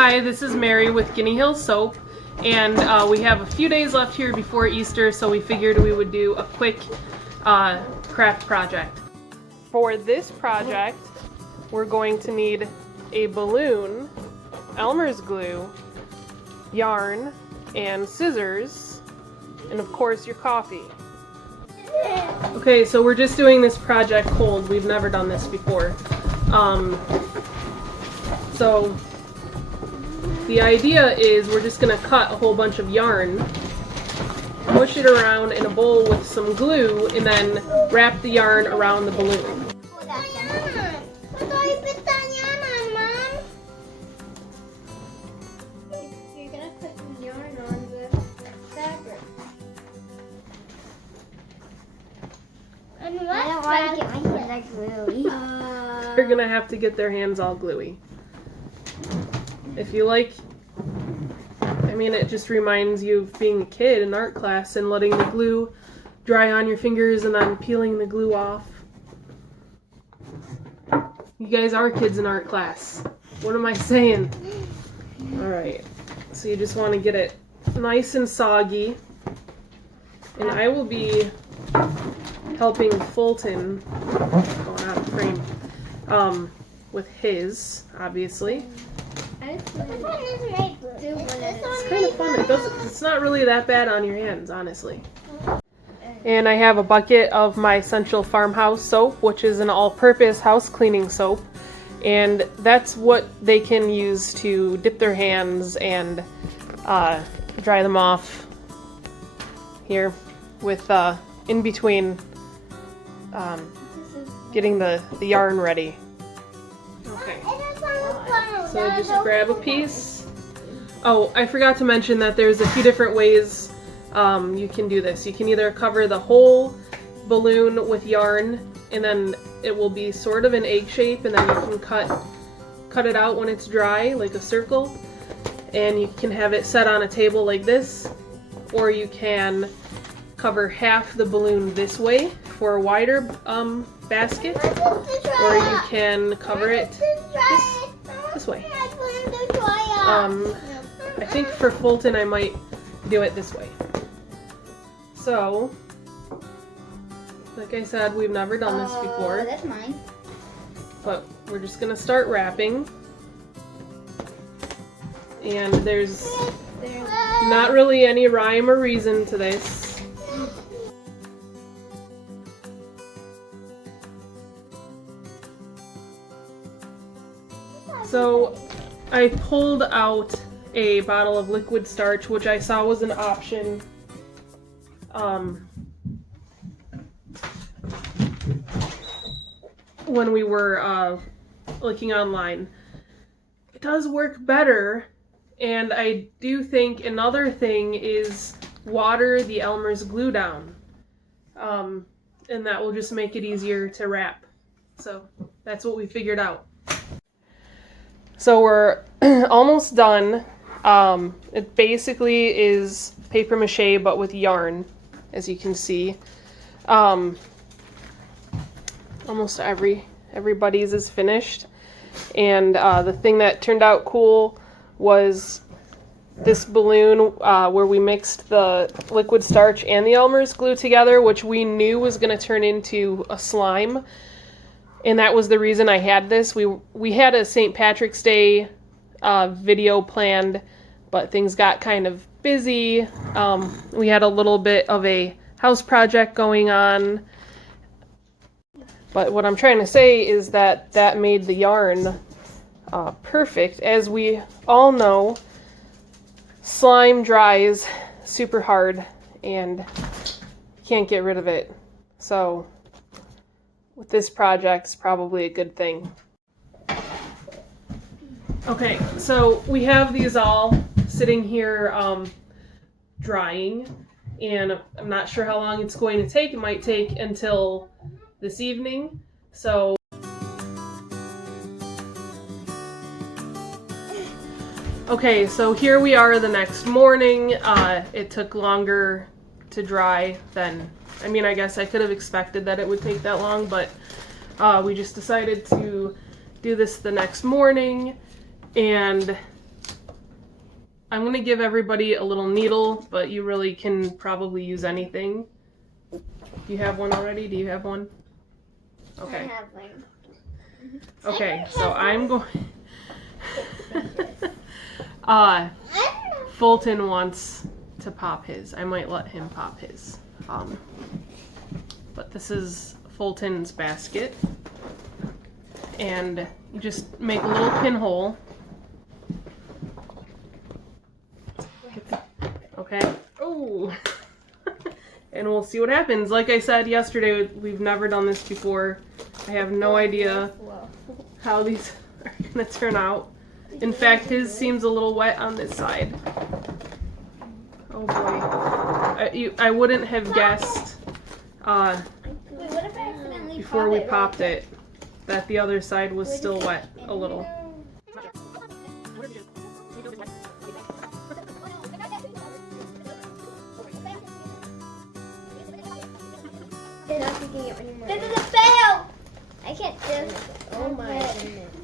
Hi, this is Mary with Guinea Hill Soap, and we have a few days left here before Easter, so we figured we would do a quick craft project. For this project, we're going to need a balloon, Elmer's glue, yarn, and scissors, and of course your coffee. Okay, so we're just doing this project cold. We've never done this before. So the idea is we're just going to cut a whole bunch of yarn, push it around in a bowl with some glue, and then wrap the yarn around the balloon. You're going to put the yarn on the fabric. I don't want to get my hands all gluey. They're going to have to get their hands all gluey. If you like, I mean, it just reminds you of being a kid in art class and letting the glue dry on your fingers and then peeling the glue off. You guys are kids in art class. What am I saying? Alright, so you just want to get it nice and soggy. And I will be helping Fulton, going out of frame, with his, obviously. This one is made blue. It's kind of fun. It's not really that bad on your hands, honestly. And I have a bucket of my Essential Farmhouse soap, which is an all-purpose house cleaning soap. And that's what they can use to dip their hands and dry them off here with in between getting the yarn ready. Okay. So just grab a piece. Oh, I forgot to mention that there's a few different ways you can do this. You can either cover the whole balloon with yarn, and then it will be sort of an egg shape, and then you can cut it out when it's dry, like a circle, and you can have it set on a table like this, or you can cover half the balloon this way for a wider basket, or you can cover it this way. I think for Fulton I might do it this way. So, like I said, we've never done this before. That's mine. But we're just gonna start wrapping. And there's not really any rhyme or reason to this. So I pulled out a bottle of liquid starch, which I saw was an option. When we were looking online. It does work better, and I do think another thing is water the Elmer's glue down. And that will just make it easier to wrap. So that's what we figured out. So we're almost done. It basically is paper mache but with yarn, as you can see. Almost everybody's is finished. And the thing that turned out cool was this balloon where we mixed the liquid starch and the Elmer's glue together, which we knew was going to turn into a slime. And that was the reason I had this. We had a St. Patrick's Day video planned, but things got kind of busy. We had a little bit of a house project going on. But what I'm trying to say is that that made the yarn perfect. As we all know, slime dries super hard and can't get rid of it. So with this project, it's probably a good thing. Okay, so we have these all sitting here drying, and I'm not sure how long it's going to take. It might take until this evening. So okay, so here we are the next morning. It took longer to dry than, I mean, I guess I could have expected that it would take that long, but we just decided to do this the next morning, and I'm gonna give everybody a little needle, but you really can probably use anything. Do you have one already? Do you have one? Okay. I have one. Okay, so I'm going. Fulton wants to pop his. I might let him pop his. But this is Fulton's basket. And you just make a little pinhole. Okay. Oh! And we'll see what happens. Like I said yesterday, we've never done this before. I have no idea how these are going to turn out. In fact, his seems a little wet on this side. Oh boy. I wouldn't have guessed before we popped it that the other side was still wet a little. This is a fail! I can't do it. Oh my goodness.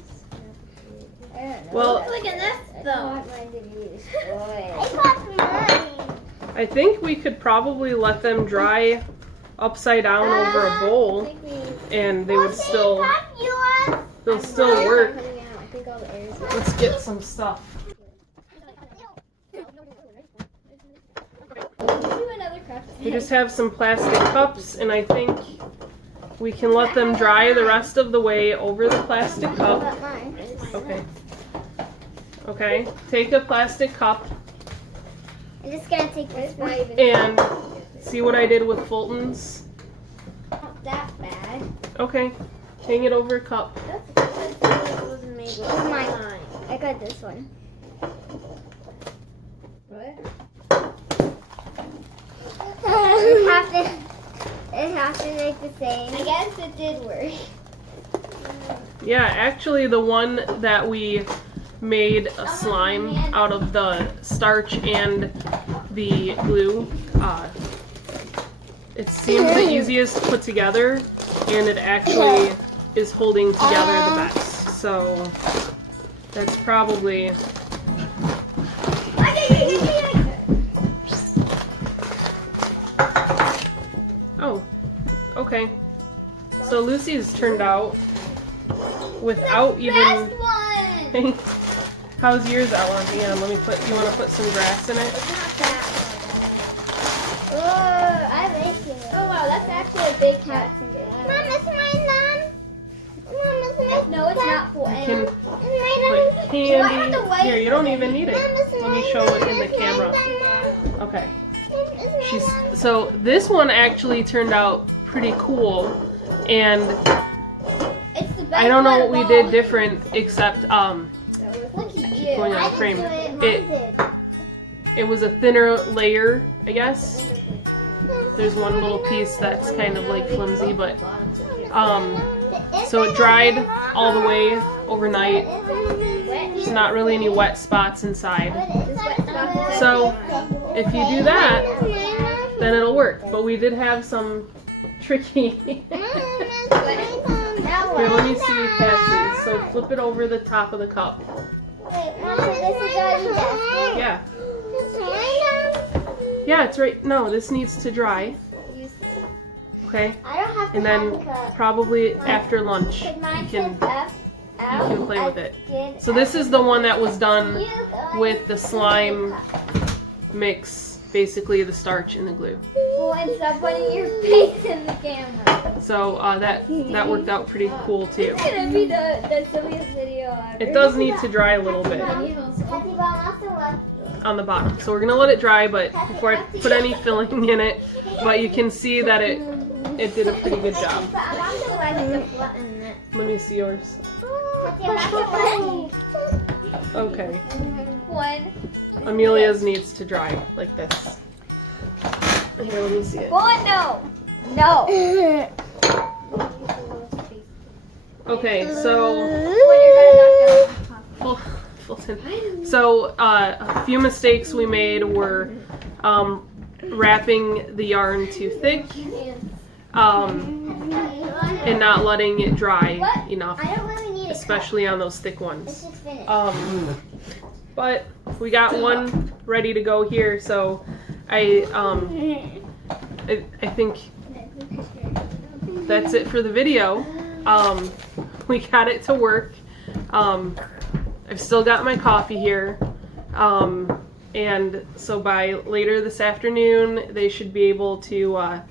Well, Look at this though. I want mine to be destroyed. I popped mine. I think we could probably let them dry upside down over a bowl, and they would still, they'll still work. Let's get some stuff. We just have some plastic cups, and I think we can let them dry the rest of the way over the plastic cup. Okay. Okay, take a plastic cup. I'm just gonna take this one. And see what I did with Fulton's? Not that bad. Okay, hang it over a cup. This is mine. I got this one. What? It has to make the same. I guess it did work. Yeah, actually the one that we made a slime out of the starch and the glue, it seems the easiest to put together, and it actually is holding together the best. So that's probably... Oh, okay. So Lucy's turned out without even... How's yours, Ella? Yeah, let me put. You want to put some grass in it? It's not bad. Oh, I like it. Oh wow, that's actually a big cat. Mom, it's mine, Mom. Mom, it's mine. No, it's not full. You can put candy. Here, you don't even need it. Let me show it in the camera. Okay. So this one actually turned out pretty cool, and I don't know what we did different except keep going on the frame. It was a thinner layer, I guess. There's one little piece that's kind of like flimsy, but so it dried all the way overnight. There's not really any wet spots inside. So if you do that, then it'll work. But we did have some tricky. Here, let me see, Patsy. So flip it over the top of the cup. Wait, Mom, this is already dusty? Yeah. Yeah, it's right. No, this needs to dry. Okay. I don't have to And then probably after lunch you can play with it. So this is the one that was done with the slime mix, basically the starch and the glue. Well, and stop putting your face in the camera. So that worked out pretty cool too. It's gonna be the silliest video ever. It does need to dry a little bit on the bottom. So we're gonna let it dry, but before I put any filling in it, but you can see that it did a pretty good job. Let me see yours. Okay. Amelia's needs to dry like this. Here, let me see it. No. Okay, so so a few mistakes we made were wrapping the yarn too thick, and not letting it dry enough, especially on those thick ones. but we got one ready to go here, so I think that's it for the video. We got it to work. I've still got my coffee here, and so by later this afternoon they should be able to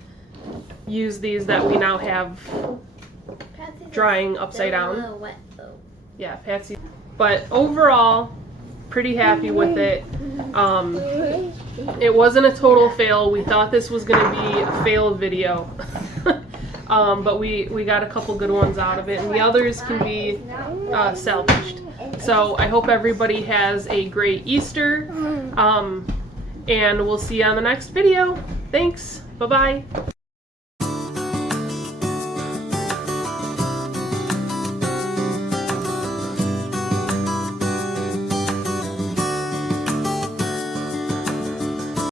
use these that we now have drying upside down. Yeah, Patsy. But overall, pretty happy with it. It wasn't a total fail. We thought this was going to be a failed video. But we got a couple good ones out of it, and the others can be salvaged. So I hope everybody has a great Easter, and we'll see you on the next video. Thanks. Bye-bye.